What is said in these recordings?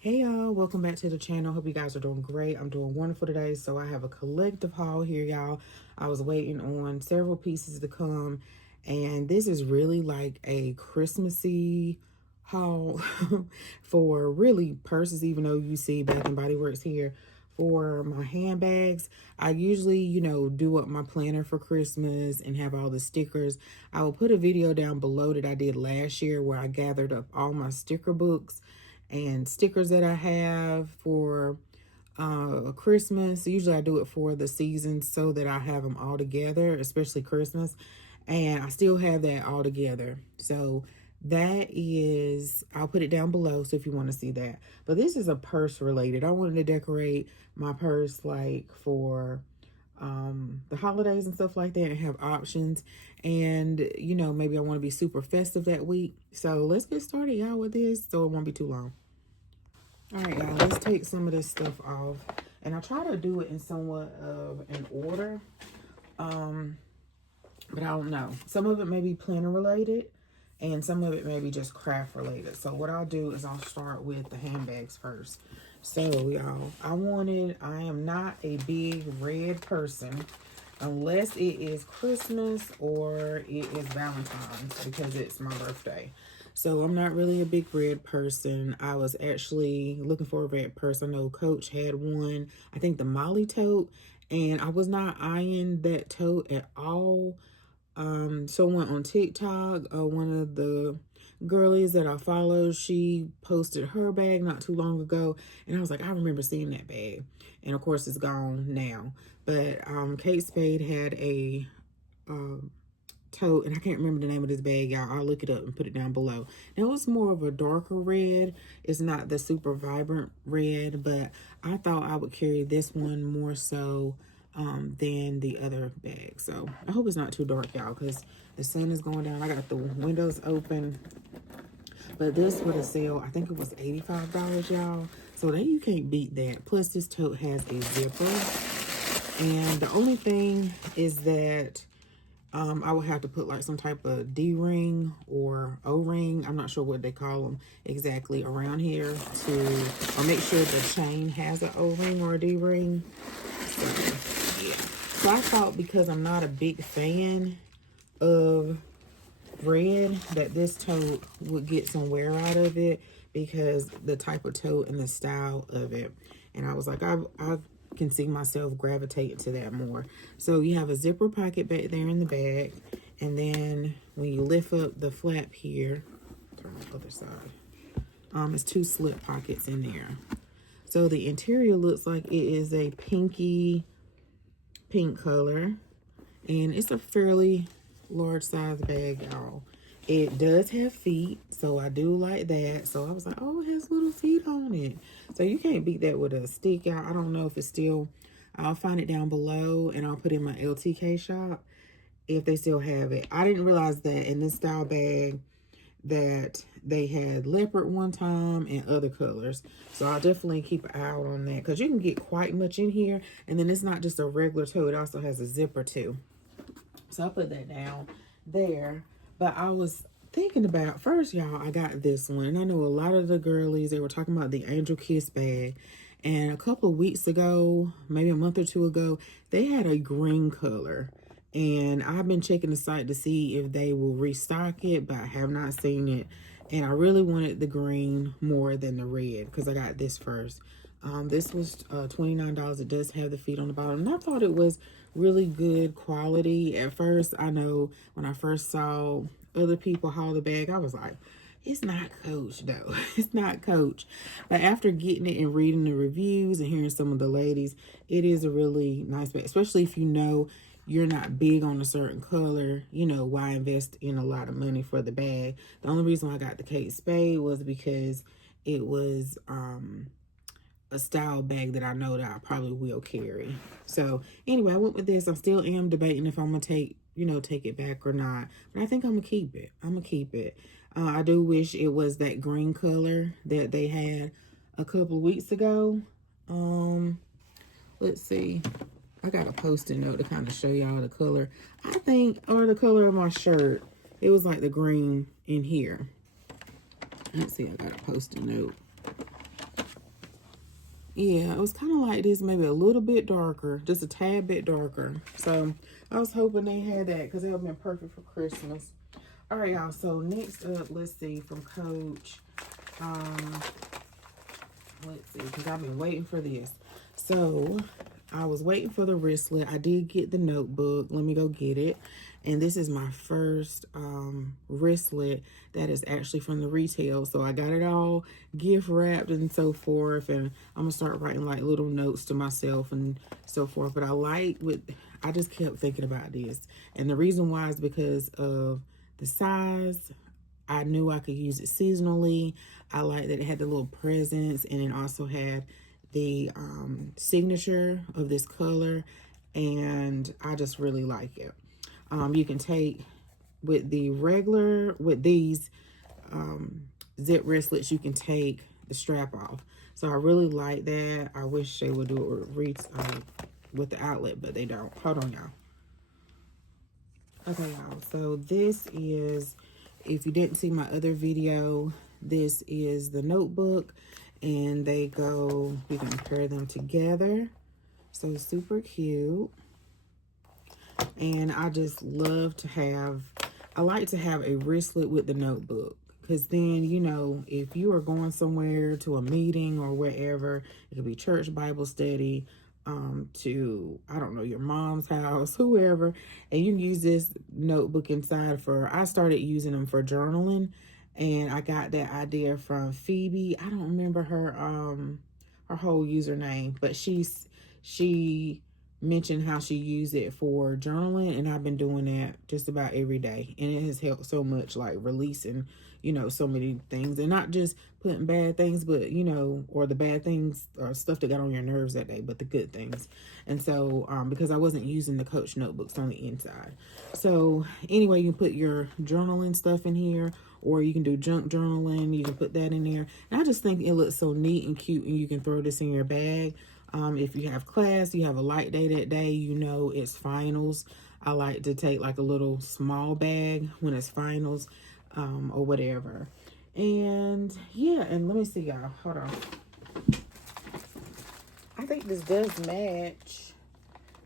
Hey y'all, welcome back to the channel. Hope you guys are doing great. I'm doing wonderful today. So I have a collective haul here, y'all. I was waiting on several pieces to come, and this is really like a Christmassy haul for really purses, even though you see Bath and Body Works here. For my handbags, I usually, do up my planner for Christmas and have all the stickers. I will put a video down below that I did last year where I gathered up all my sticker books and stickers that I have for Christmas. Usually I do it for the season so that I have them all together, especially Christmas. And I still have that all together. So that is, I'll put it down below so if you want to see that. But this is a purse related. I wanted to decorate my purse like for the holidays and stuff like that and have options. And, maybe I want to be super festive that week. So let's get started, y'all, with this so it won't be too long. All right, y'all, let's take some of this stuff off. And I try to do it in somewhat of an order. But I don't know. Some of it may be planner related and some of it may be just craft related. So what I'll do is I'll start with the handbags first. So y'all, I am not a big red person unless it is Christmas or it is Valentine's because it's my birthday. So I'm not really a big red person. I was actually looking for a red purse. I know Coach had one, I think the Molly tote, and I was not eyeing that tote at all. Someone on TikTok, one of the girlies that I follow, she posted her bag not too long ago, and I was like, I remember seeing that bag, and of course it's gone now. But Kate Spade had a tote, and I can't remember the name of this bag, y'all. I'll look it up and put it down below. Now it's more of a darker red. It's not the super vibrant red, but I thought I would carry this one more so than the other bag. So I hope it's not too dark, y'all, because the sun is going down. I got the windows open. But this would have sale, I think it was $85, y'all. So that you can't beat that. Plus this tote has a zipper. And the only thing is that I would have to put like some type of D-ring or O-ring. I'm not sure what they call them exactly around here or make sure the chain has an O-ring or a D-ring. So, yeah. So I thought because I'm not a big fan of red that this tote would get some wear out of it because the type of tote and the style of it. And I was like, I can see myself gravitating to that more. So you have a zipper pocket back there in the bag, and then when you lift up the flap here, turn on the other side, it's two slip pockets in there. So the interior looks like it is a pinky pink color, and it's a fairly large size bag, y'all. It does have feet, so I do like that. So I was like, oh, it has little feet on it. So you can't beat that with a stick out. I don't know if it's still, I'll find it down below and I'll put in my LTK shop if they still have it. I didn't realize that in this style bag that they had leopard one time and other colors. So I'll definitely keep an eye out on that because you can get quite much in here. And then it's not just a regular tote. It also has a zipper too. So I'll put that down there. But I was thinking about, first, y'all, I got this one. And I know a lot of the girlies, they were talking about the Angel Kiss bag. And a couple of weeks ago, maybe a month or two ago, they had a green color. And I've been checking the site to see if they will restock it, but I have not seen it. And I really wanted the green more than the red because I got this first. This was $29. It does have the feet on the bottom. And I thought it was really good quality. At first, I know when I first saw other people haul the bag, I was like, it's not Coach though. It's not Coach. But after getting it and reading the reviews and hearing some of the ladies, it is a really nice bag, especially if you know you're not big on a certain color. Why invest in a lot of money for the bag? The only reason why I got the Kate Spade was because it was a style bag that I know that I probably will carry. So anyway, I went with this. I still am debating if I'm gonna take it back or not, but I think I'm gonna keep it. I do wish it was that green color that they had a couple of weeks ago. Let's see, I got a post-it note to kind of show y'all the color, I think, or the color of my shirt. It was like the green in here. Let's see, I got a post-it note. Yeah, it was kind of like this, maybe a little bit darker, just a tad bit darker. So I was hoping they had that because it would have been perfect for Christmas. All right, y'all. So next up, let's see, from Coach. Um, let's see, because I've been waiting for this. So I was waiting for the wristlet. I did get the notebook. Let me go get it. And this is my first wristlet that is actually from the retail. So I got it all gift wrapped and so forth. And I'm going to start writing like little notes to myself and so forth. But I just kept thinking about this. And the reason why is because of the size. I knew I could use it seasonally. I like that it had the little presents, and it also had the signature of this color, and I just really like it. You can take with these zip wristlets, you can take the strap off. So I really like that. I wish they would do it with the outlet, but they don't. Hold on, y'all. Okay, y'all. So this is, if you didn't see my other video, this is the notebook, and you can pair them together. So super cute. And I just love to I like to have a wristlet with the notebook. Because then, you know, if you are going somewhere to a meeting or wherever, it could be church, Bible study, to, I don't know, your mom's house, whoever, and you can use this notebook inside I started using them for journaling, and I got that idea from Phoebe. I don't remember her whole username, but she mentioned how she used it for journaling, and I've been doing that just about every day, and it has helped so much, like releasing, you know, so many things, and not just putting bad things, but, you know, or the bad things or stuff that got on your nerves that day, but the good things. And so because I wasn't using the Coach notebooks on the inside, so anyway, you can put your journaling stuff in here, or you can do junk journaling. You can put that in there, and I just think it looks so neat and cute, and you can throw this in your bag. If you have class, you have a light day that day, you know it's finals. I like to take like a little small bag when it's finals, or whatever. And yeah, and let me see, y'all. Hold on. I think this does match.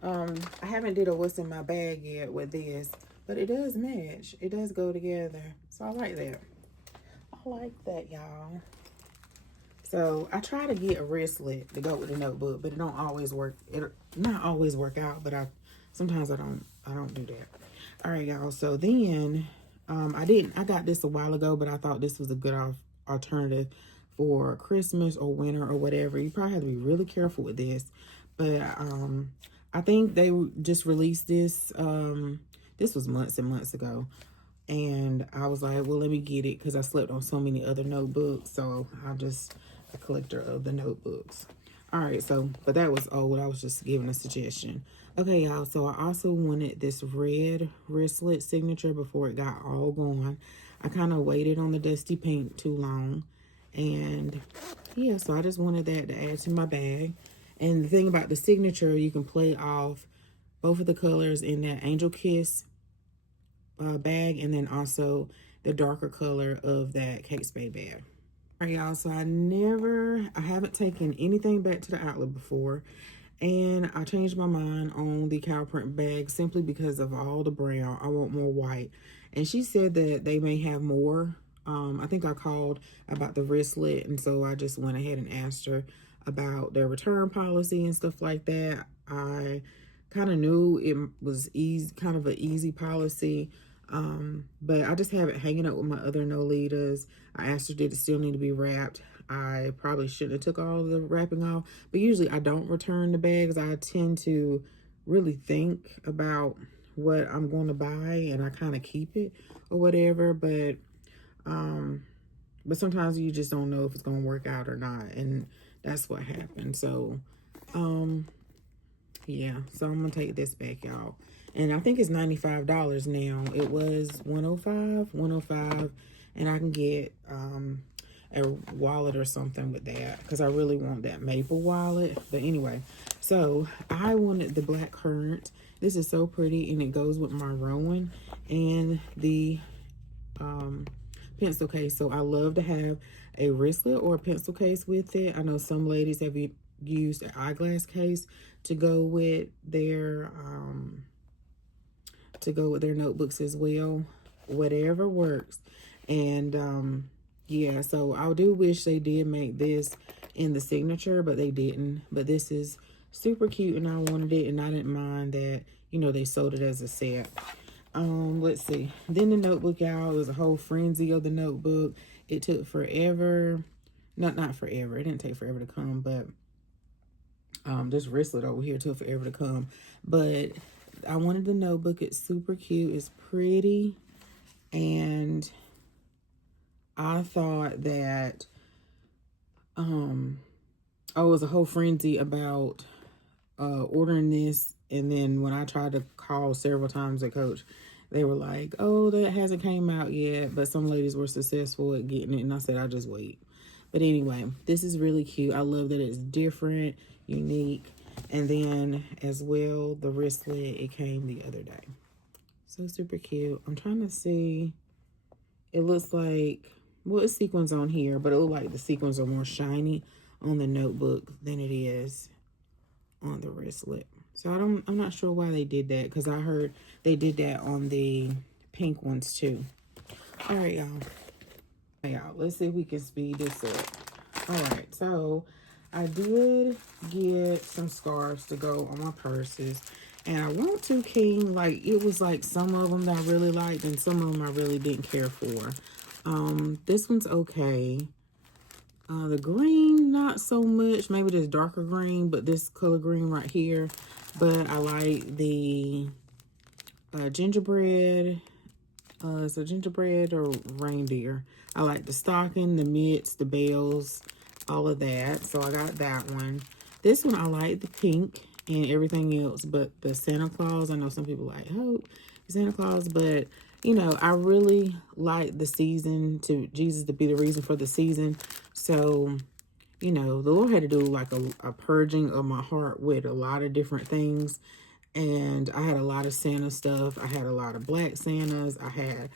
I haven't did a what's in my bag yet with this, but it does match. It does go together. So I like that. I like that, y'all. So I try to get a wristlet to go with the notebook, but it don't always work. It not always work out, but sometimes I don't do that. All right, y'all. So then I got this a while ago, but I thought this was a good alternative for Christmas or winter or whatever. You probably have to be really careful with this, but I think they just released this. This was months and months ago. And I was like, well, let me get it because I slept on so many other notebooks. So I'm just a collector of the notebooks. All right, so, but that was old. I was just giving a suggestion. Okay, y'all, so I also wanted this red wristlet signature before it got all gone. I kind of waited on the dusty paint too long. And yeah, so I just wanted that to add to my bag. And the thing about the signature, you can play off both of the colors in that Angel Kiss bag, and then also the darker color of that Kate Spade bag. All right, y'all, so I haven't taken anything back to the outlet before, and I changed my mind on the cow print bag simply because of all the brown. I want more white, and she said that they may have more. I think I called about the wristlet, and so I just went ahead and asked her about their return policy and stuff like that. I kind of knew it was kind of an easy policy. But I just have it hanging up with my other Nolitas. I asked her, did it still need to be wrapped? I probably shouldn't have took all the wrapping off, but usually I don't return the bags. I tend to really think about what I'm going to buy, and I kind of keep it or whatever, but sometimes you just don't know if it's going to work out or not, and that's what happened. So, yeah, so I'm gonna take this back, y'all. And I think it's $95 now. It was $105, and I can get a wallet or something with that because I really want that maple wallet. But anyway, so I wanted the black currant. This is so pretty, and it goes with my Rowan and the pencil case. So I love to have a wristlet or a pencil case with it. I know some ladies have used an eyeglass case to go with their notebooks as well. Whatever works. And yeah, so I do wish they did make this in the signature, but they didn't. But this is super cute, and I wanted it, and I didn't mind that, you know, they sold it as a set. Let's see. Then the notebook, y'all, it was a whole frenzy of the notebook. It took forever. Not forever. It didn't take forever to come, but this wristlet over here took forever to come. But I wanted the notebook. It's super cute. It's pretty. And I thought that it was a whole frenzy about ordering this, and then when I tried to call several times at Coach, they were like, oh, that hasn't came out yet, but some ladies were successful at getting it, and I said I'll just wait. But anyway, this is really cute. I love that it's different, unique, and then as well the wristlet, it came the other day. So super cute. I'm trying to see. It looks like, well, it's sequins on here, but it looks like the sequins are more shiny on the notebook than it is on the wristlet. So I'm not sure why they did that, because I heard they did that on the pink ones too. All right, y'all. Let's see if we can speed this up. All right, so I did get some scarves to go on my purses, and I wasn't too keen. Like, it was like some of them that I really liked and some of them I really didn't care for. This one's okay. The green, not so much. Maybe this darker green, but this color green right here. But I like the gingerbread. So gingerbread or reindeer. I like the stocking, the mitts, the bells, all of that. So I got that one. This one, I like the pink and everything else, but the Santa Claus, I know some people like, oh, Santa Claus, but you know, I really like the season, to Jesus to be the reason for the season. So, you know, the Lord had to do like a purging of my heart with a lot of different things. And I had a lot of Santa stuff. I had a lot of black Santas. I had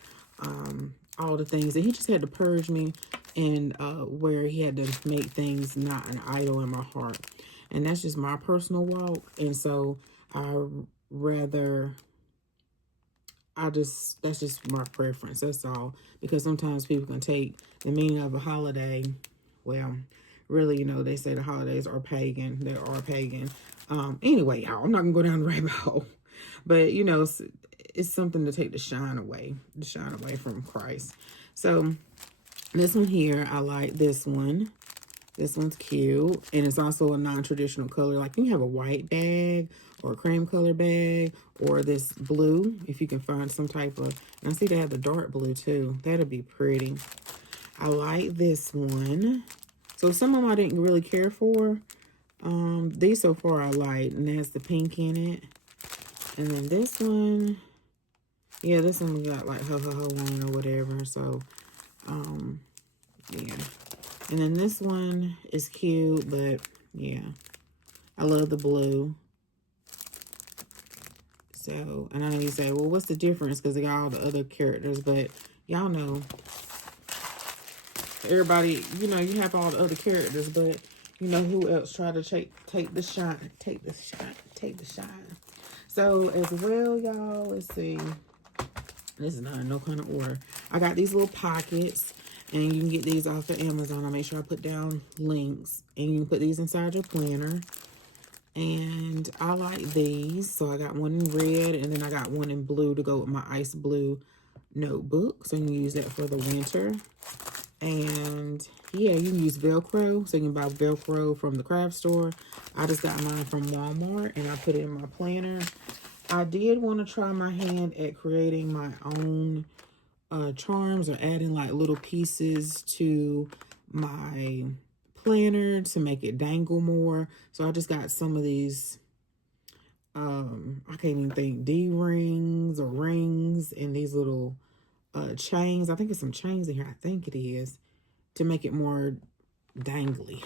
all the things that he just had to purge me, and where he had to make things not an idol in my heart. And that's just my personal walk. And so that's just my preference. That's all. Because sometimes people can take the meaning of a holiday. Well, really, you know, they say the holidays are pagan. They are pagan. Anyway, y'all, I'm not gonna go down the rabbit hole. But, you know, it's something to take the shine away from Christ. So this one here, I like this one. This one's cute, and it's also a non-traditional color. Like, you can have a white bag or a cream color bag, or this blue, if you can find some type of, and I see they have the dark blue too. That'll be pretty. I like this one. So some of them I didn't really care for. These so far I like, and it has the pink in it. And then this one, yeah, this one we got like ho ho ho one or whatever. So, yeah. And then this one is cute, but yeah, I love the blue. So, and I know you say, well, what's the difference? Because they got all the other characters, but y'all know, everybody, you know, you have all the other characters, but you know who else try to take the shine, take the shine. So as well, y'all, let's see. This is not in no kind of order. I got these little pockets, and you can get these off of Amazon. I'll make sure I put down links, and you can put these inside your planner. And I like these. So I got one in red, and then I got one in blue to go with my ice blue notebook. So you can use that for the winter. And yeah, you can use Velcro. So you can buy Velcro from the craft store. I just got mine from Walmart, and I put it in my planner. I did want to try my hand at creating my own charms, or adding like little pieces to my planner to make it dangle more. So I just got some of these, I can't even think, D-rings or rings, and these little chains. I think it's some chains in here. I think it is, to make it more dangly.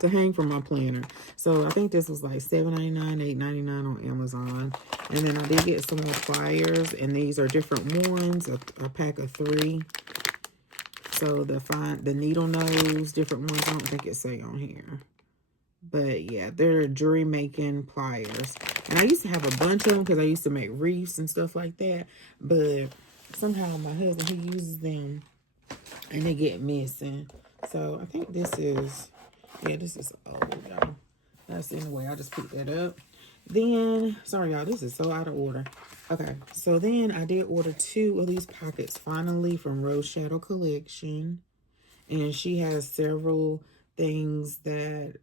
To hang from my planner. So I think this was like $7.99, $8.99 on Amazon. And then I did get some more pliers, and these are different ones, a pack of 3. So the needle nose, different ones, I don't think it say on here. But yeah, they're jewelry making pliers. And I used to have a bunch of them because I used to make wreaths and stuff like that. But somehow my husband, he uses them and they get missing. So I think this is, yeah, this is old, y'all. That's in the way. I just picked that up. Then, sorry, y'all, this is so out of order. Okay, so then I did order 2 of these pockets finally from Rose Shadow Collection. And she has several things that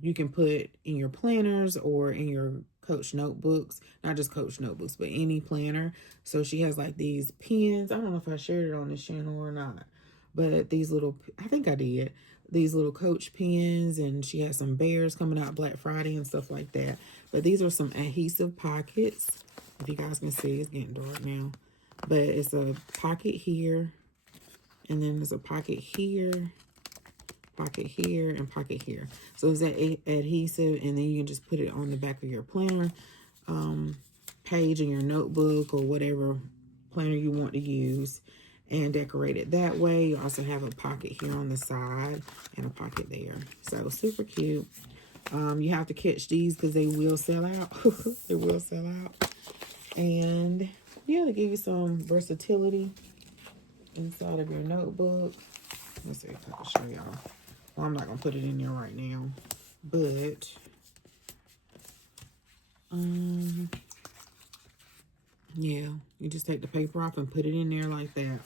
you can put in your planners or in your Coach notebooks. Not just Coach notebooks, but any planner. So she has like these pens. I don't know if I shared it on this channel or not. But these little, I think I did. These little Coach pens, and she has some bears coming out Black Friday and stuff like that. But these are some adhesive pockets. If you guys can see, it's getting dark now. But it's a pocket here, and then there's a pocket here, and pocket here. So it's that adhesive, and then you can just put it on the back of your planner page in your notebook or whatever planner you want to use, and decorate it that way. You also have a pocket here on the side and a pocket there. So super cute. You have to catch these because they will sell out. They will sell out. And yeah, they give you some versatility inside of your notebook. Let's see if I can show y'all. Well, I'm not going to put it in there right now. But yeah, you just take the paper off and put it in there like that.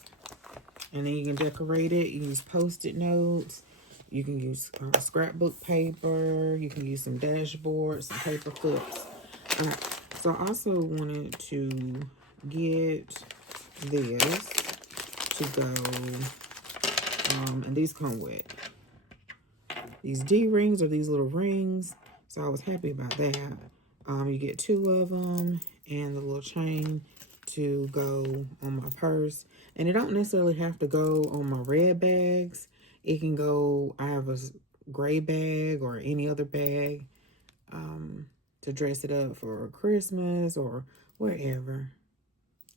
And then you can decorate it. You can use Post-it notes. You can use scrapbook paper. You can use some dashboards, some paper clips. So I also wanted to get this to go. And these come with these D-rings or these little rings. So I was happy about that. You get 2 of them and the little chain to go on my purse. And it don't necessarily have to go on my red bags. It can go, I have a gray bag or any other bag to dress it up for Christmas or wherever.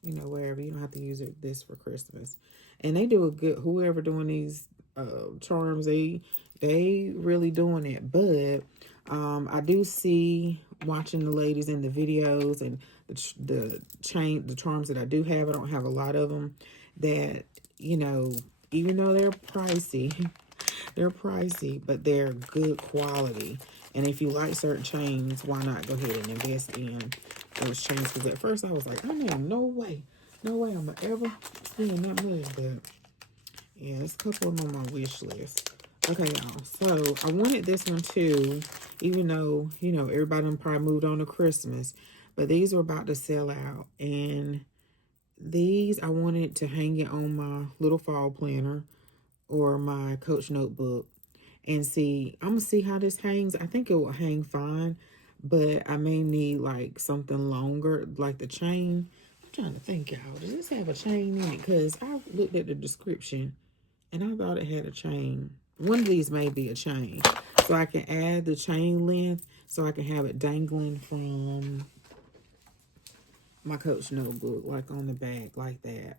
You know, wherever. You don't have to use this for Christmas. And they do a good, whoever doing these charms, they really doing it. But I do see, watching the ladies in the videos and the charms that I do have, I don't have a lot of them, that, you know, even though they're pricey, but they're good quality. And if you like certain chains, why not go ahead and invest in those chains? Because at first I was like, I know no way I'm gonna ever spend that much. But yeah, there's a couple of them on my wish list. Okay, y'all. So I wanted this one too, even though, you know, everybody done probably moved on to Christmas. But these were about to sell out. And these, I wanted to hang it on my little fall planner or my Coach notebook. And see, I'm going to see how this hangs. I think it will hang fine. But I may need like something longer, like the chain. I'm trying to think, y'all. Does this have a chain in it? Because I looked at the description and I thought it had a chain. One of these may be a chain. So I can add the chain length so I can have it dangling from my Coach notebook, like on the back, like that.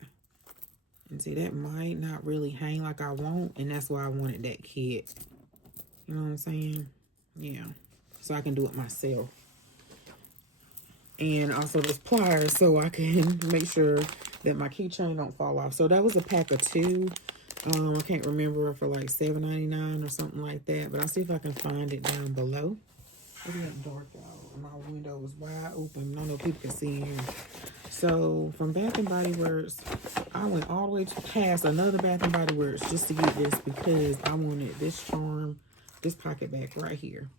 And see, that might not really hang like I want. And that's why I wanted that kit. You know what I'm saying? Yeah. So I can do it myself. And also this pliers so I can make sure that my keychain don't fall off. So that was a pack of 2. I can't remember, for like $7.99 or something like that. But I'll see if I can find it down below. It's getting dark out. My window is wide open. I don't know if people can see in here. So from Bath & Body Works, I went all the way past another Bath & Body Works just to get this because I wanted this charm, this pocket bag right here.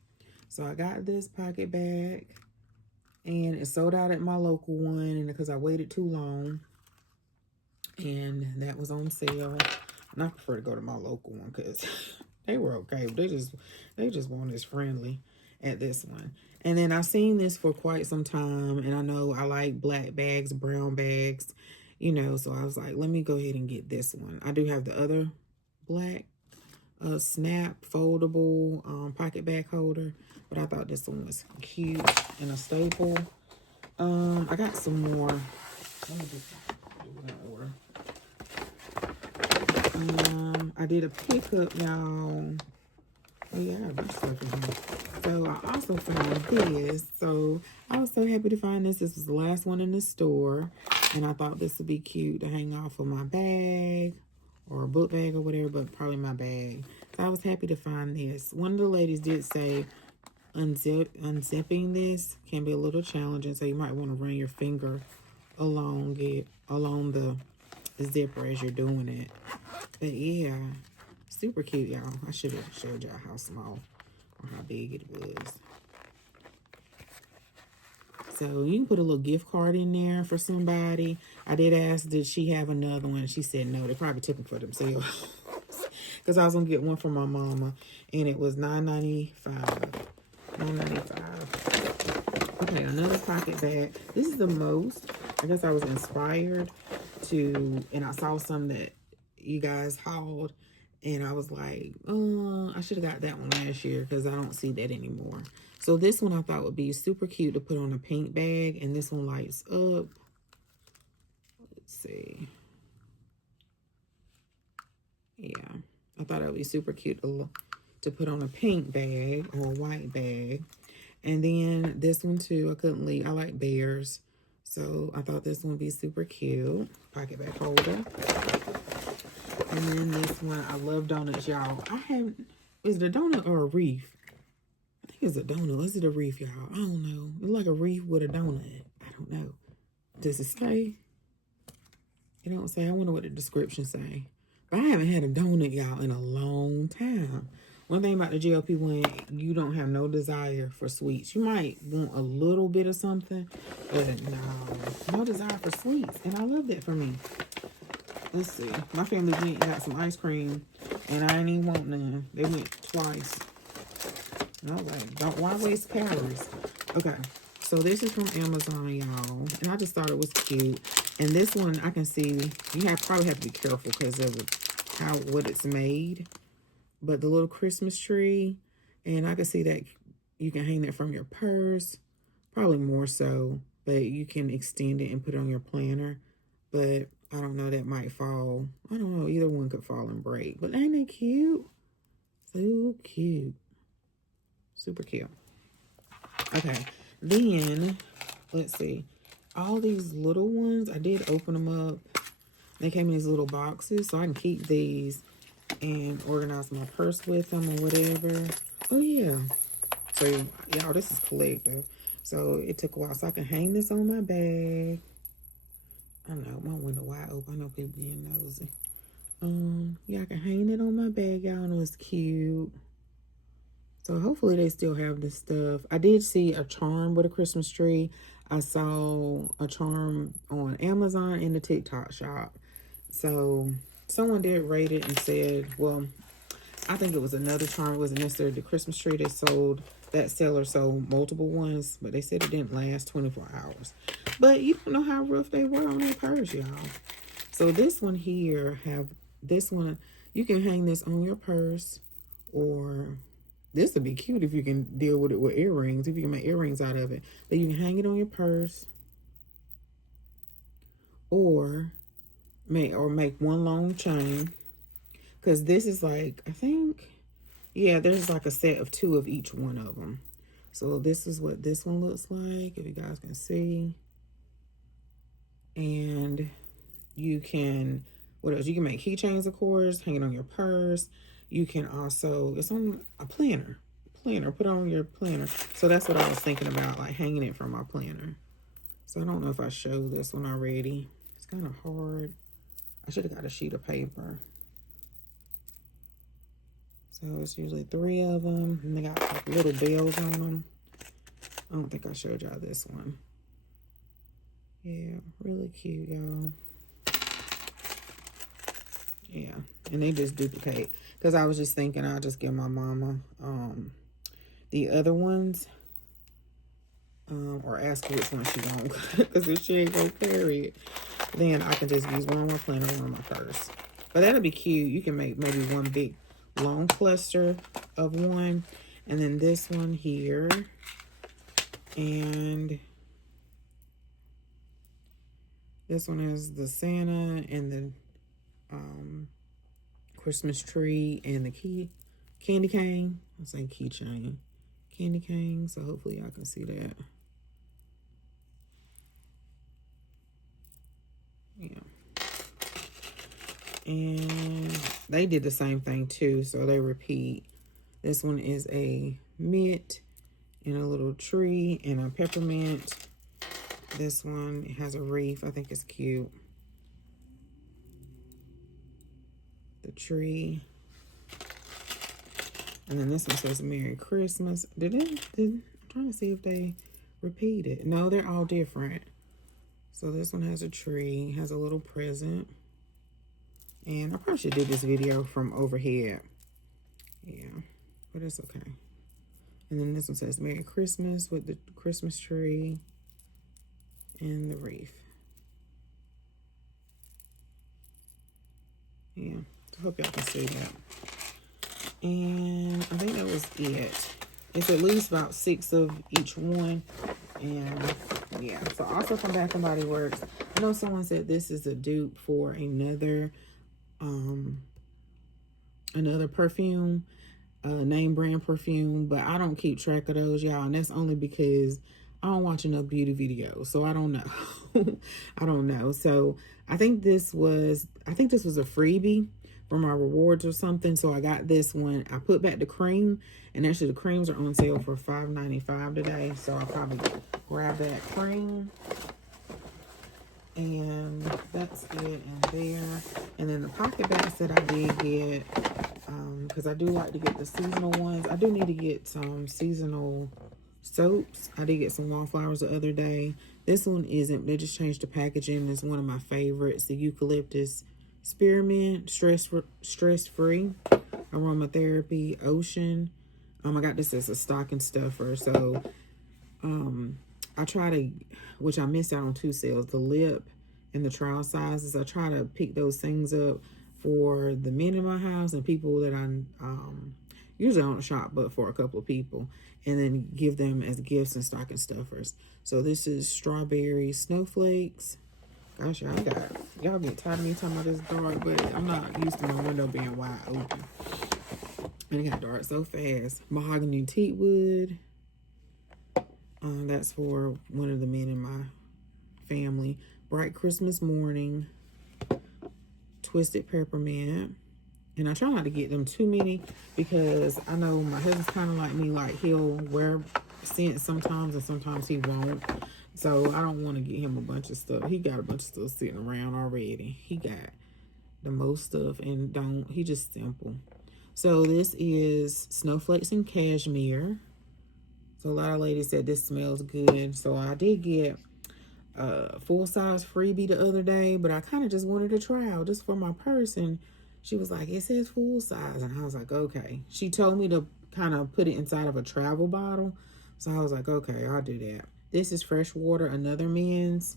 So I got this pocket bag. And it sold out at my local one, and because I waited too long. And that was on sale. And I prefer to go to my local one because they were okay. They just weren't as friendly at this one. And then I've seen this for quite some time. And I know I like black bags, brown bags, you know. So I was like, let me go ahead and get this one. I do have the other black snap foldable pocket bag holder. But I thought this one was cute and a staple. I got some more. Let me just do that order. I did a pickup, y'all. Oh yeah, I got a bunch of stuff in here. So I also found this. So I was so happy to find this. This was the last one in the store. And I thought this would be cute to hang off of my bag or a book bag or whatever, but probably my bag. So I was happy to find this. One of the ladies did say unzipping this can be a little challenging. So you might want to run your finger along the zipper as you're doing it. But yeah, super cute, y'all. I should have showed y'all how small or how big it was. So you can put a little gift card in there for somebody. I did ask, did she have another one? She said no. They probably took them for themselves. Because I was going to get one for my mama. And it was $9.95. $9.95. Okay, another pocket bag. This is the most. I guess I was inspired to, and I saw some that you guys hauled. And I was like, I should have got that one last year because I don't see that anymore. So this one I thought would be super cute to put on a pink bag. And this one lights up. Let's see. Yeah, I thought it would be super cute to put on a pink bag or a white bag. And then this one too, I couldn't leave. I like bears. So I thought this one would be super cute. Pocket bag holder. And then this one, I love donuts, y'all. Is it a donut or a wreath? I think it's a donut. Is it a wreath, y'all? I don't know. It's like a wreath with a donut. I don't know. Does it say? It don't say. I wonder what the description say. But I haven't had a donut, y'all, in a long time. One thing about the GLP-1, you don't have no desire for sweets. You might want a little bit of something, but no desire for sweets. And I love that for me. Let's see. My family went and got some ice cream, and I ain't even want none. They went twice. And I was like, why waste calories? Okay, so this is from Amazon, y'all. And I just thought it was cute. And this one, I can see, probably have to be careful because of what it's made. But the little Christmas tree, and I can see that you can hang that from your purse. Probably more so, but you can extend it and put it on your planner. But I don't know, that might fall. I don't know, either one could fall and break. But ain't it cute? So cute. Super cute. Okay, then, let's see. All these little ones, I did open them up. They came in these little boxes, so I can keep these and organize my purse with them or whatever. Oh, yeah. So, y'all, this is collective. So, it took a while. So, I can hang this on my bag. I know, my window wide open. I know people being nosy. Yeah, I can hang it on my bag. Y'all know it's cute. So, hopefully, they still have this stuff. I did see a charm with a Christmas tree. I saw a charm on Amazon in the TikTok shop. So, someone did rate it and said, well, I think it was another charm. It wasn't necessarily the Christmas tree they sold. That seller sold multiple ones, but they said it didn't last 24 hours. But you don't know how rough they were on their purse, y'all. So this one here, you can hang this on your purse, or this would be cute if you can deal with it with earrings, if you can make earrings out of it. Then you can hang it on your purse, or make one long chain. Because this is like, I think, yeah, there's like a set of 2 of each one of them. So this is what this one looks like, if you guys can see. And you can, what else? You can make keychains, of course, hang it on your purse. You can also, it's on a planner. Put it on your planner. So that's what I was thinking about, like hanging it from my planner. So I don't know if I showed this one already. It's kind of hard. I should have got a sheet of paper. So it's usually 3 of them. And they got like little bells on them. I don't think I showed y'all this one. Yeah, really cute, y'all. Yeah, and they just duplicate. Because I was just thinking I'll just give my mama the other ones. Or ask her which one she wants. Because if she ain't gonna carry it, then I can just use one on my planner, one on my purse. But that'll be cute. You can make maybe one big long cluster of one. And then this one here. And this one is the Santa and the Christmas tree and the candy cane. I'm saying keychain. Candy cane. So hopefully y'all can see that. Yeah. And they did the same thing too, so they repeat. This one is a mitt and a little tree and a peppermint. This one has a wreath. I think it's cute. The tree. And then this one says Merry Christmas. I'm trying to see if they repeated. No, they're all different. So this one has a tree, has a little present. And I probably should do this video from overhead. Yeah, but it's okay. And then this one says Merry Christmas with the Christmas tree and the wreath. Yeah, I hope y'all can see that. And I think that was it. It's at least about 6 of each one. And yeah, so also from Bath and Body Works, I know someone said this is a dupe for another perfume, name brand perfume, but I don't keep track of those, y'all, and that's only because I don't watch enough beauty videos, so I don't know. I don't know. So I think this was a freebie for my rewards or something. So I got this one. I put back the cream, and actually the creams are on sale for $5.95 today. So I'll probably grab that cream. And that's it in there. And then the pocket bags that I did get, because I do like to get the seasonal ones. I do need to get some seasonal soaps. I did get some wallflowers the other day. This one isn't. They just changed the packaging. It's one of my favorites. The eucalyptus spearmint, stress-free, aromatherapy, ocean. I got this as a stocking stuffer. So I try to, which I missed out on 2 sales, the lip and the trial sizes. I try to pick those things up for the men in my house and people that I usually don't shop, but for a couple of people, and then give them as gifts and stocking stuffers. So this is strawberry snowflakes. Gosh, y'all get tired of me talking about this dark, but I'm not used to my window being wide open. And it got dark so fast. Mahogany teak wood. That's for one of the men in my family. Bright Christmas morning. Twisted peppermint. And I try not to get them too many because I know my husband's kind of like me. Like, he'll wear scent sometimes and sometimes he won't. So I don't want to get him a bunch of stuff. He got a bunch of stuff sitting around already. He got the most stuff and he just simple. So this is snowflakes and cashmere. So a lot of ladies said this smells good. So I did get a full-size freebie the other day, but I kind of just wanted to try out just for my purse. And she was like, it says full size. And I was like, okay. She told me to kind of put it inside of a travel bottle. So I was like, okay, I'll do that. This is fresh water, another men's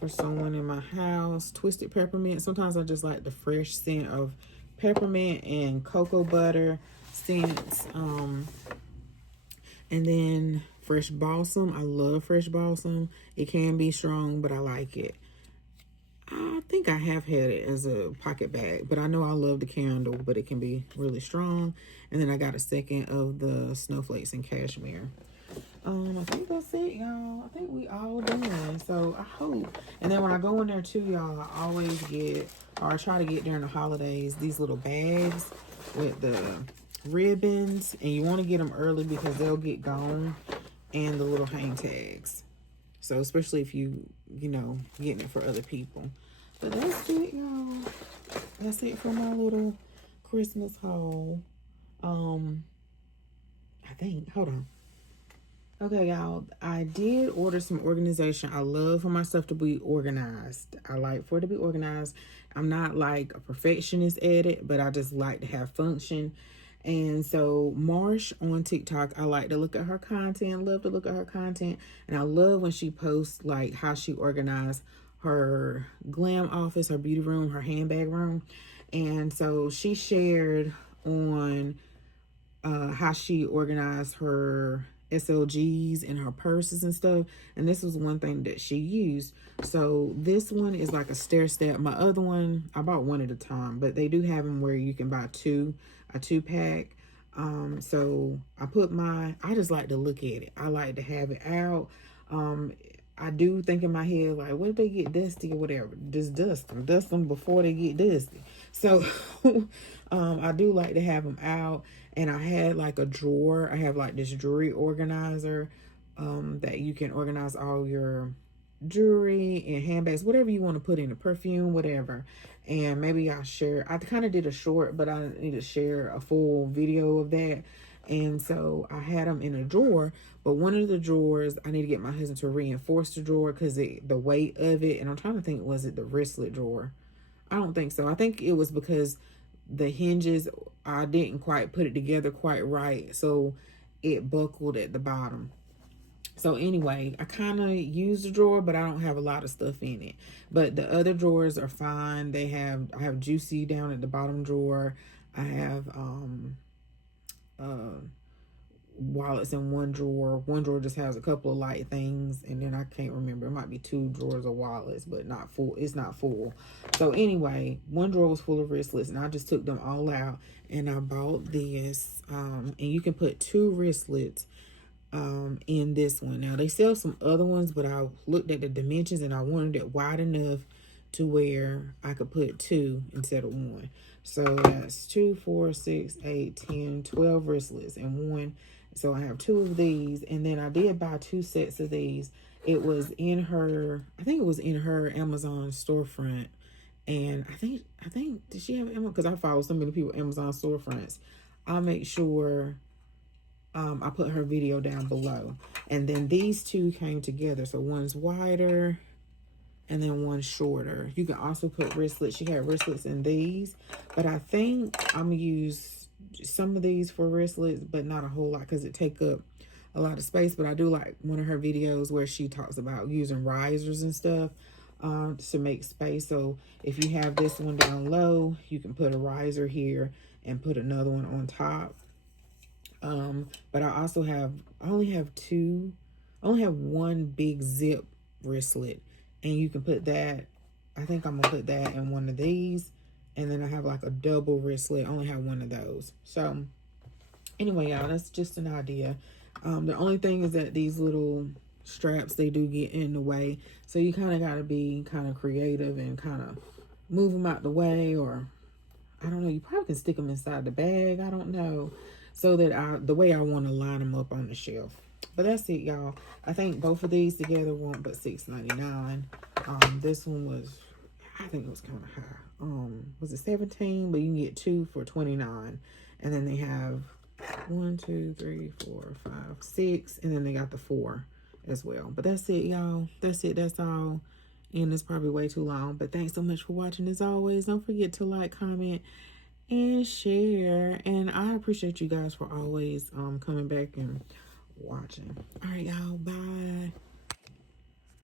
for someone in my house. Twisted peppermint. Sometimes I just like the fresh scent of peppermint and cocoa butter scents. And then fresh balsam. I love fresh balsam. It can be strong, but I like it. I think I have had it as a pocket bag, but I know I love the candle, but it can be really strong. And then I got a second of the snowflakes and cashmere. I think that's it, y'all. I think we all done. So I hope. And then when I go in there too, y'all, I always get, or I try to get during the holidays, these little bags with the ribbons. And you want to get them early because they'll get gone. And the little hang tags. So especially if you know, getting it for other people. But that's it, y'all. That's it for my little Christmas haul. I think, hold on. Okay, y'all, I did order some organization. I love for my stuff to be organized. I like for it to be organized. I'm not like a perfectionist at it, but I just like to have function. And so Marsh on TikTok, I like to look at her content, love to look at her content. And I love when she posts like how she organized her glam office, her beauty room, her handbag room. And so she shared on how she organized her SLGs in her purses and stuff, and this was one thing that she used. So this one is like a stair step. My other one, I bought one at a time, but they do have them where you can buy a 2-pack. So I just like to look at it. I like to have it out. I do think in my head, like, what if they get dusty or whatever? Just dust them before they get dusty. So I do like to have them out. And I had like a drawer. I have like this jewelry organizer that you can organize all your jewelry and handbags, whatever you want to put in, a perfume, whatever. And maybe I'll share. I kind of did a short, but I need to share a full video of that. And so I had them in a drawer, but one of the drawers, I need to get my husband to reinforce the drawer because the weight of it. And I'm trying to think, was it the wristlet drawer? I don't think so. I think it was because the hinges, I didn't quite put it together quite right, so it buckled at the bottom. So anyway, I kind of use the drawer, but I don't have a lot of stuff in it. But the other drawers are fine. I have Juicy down at the bottom drawer. I have wallets in one drawer. One drawer just has a couple of light things, and then I can't remember. It might be 2 drawers of wallets, but not full. It's not full. So anyway, one drawer was full of wristlets, and I just took them all out, and I bought this. And you can put 2 wristlets in this one. Now they sell some other ones, but I looked at the dimensions and I wanted it wide enough to where I could put 2 instead of 1. So that's 2, 4, 6, 8, 10, 12 wristlets and 1. So I have 2 of these, and then I did buy 2 sets of these. It was in her, I think it was in her Amazon storefront. And I think, did she have Amazon? Because I follow so many people Amazon storefronts. I'll make sure I put her video down below. And then these 2 came together. So one's wider and then one's shorter. You can also put wristlets. She had wristlets in these. But I think I'm going to use some of these for wristlets, but not a whole lot because it take up a lot of space. But I do like one of her videos where she talks about using risers and stuff to make space. So if you have this one down low, you can put a riser here and put another one on top. But I only have 1 big zip wristlet, and you can put that, I think I'm gonna put that in one of these, and then I have like a double wristlet. I only have 1 of those. So anyway, y'all, that's just an idea. The only thing is that these little straps, they do get in the way, so you kind of got to be kind of creative and kind of move them out the way, or I don't know, you probably can stick them inside the bag, I don't know, so that the way I want to line them up on the shelf. But that's it, y'all. I think both of these together weren't but $6.99. This one was, I think it was kind of high. Was it 17? But you can get 2 for 29. And then they have 1, 2, 3, 4, 5, 6, and then they got the 4 as well. But that's it, y'all. That's it. That's all. And it's probably way too long. But thanks so much for watching. As always, don't forget to like, comment, and share. And I appreciate you guys for always coming back and watching. All right, y'all. Bye.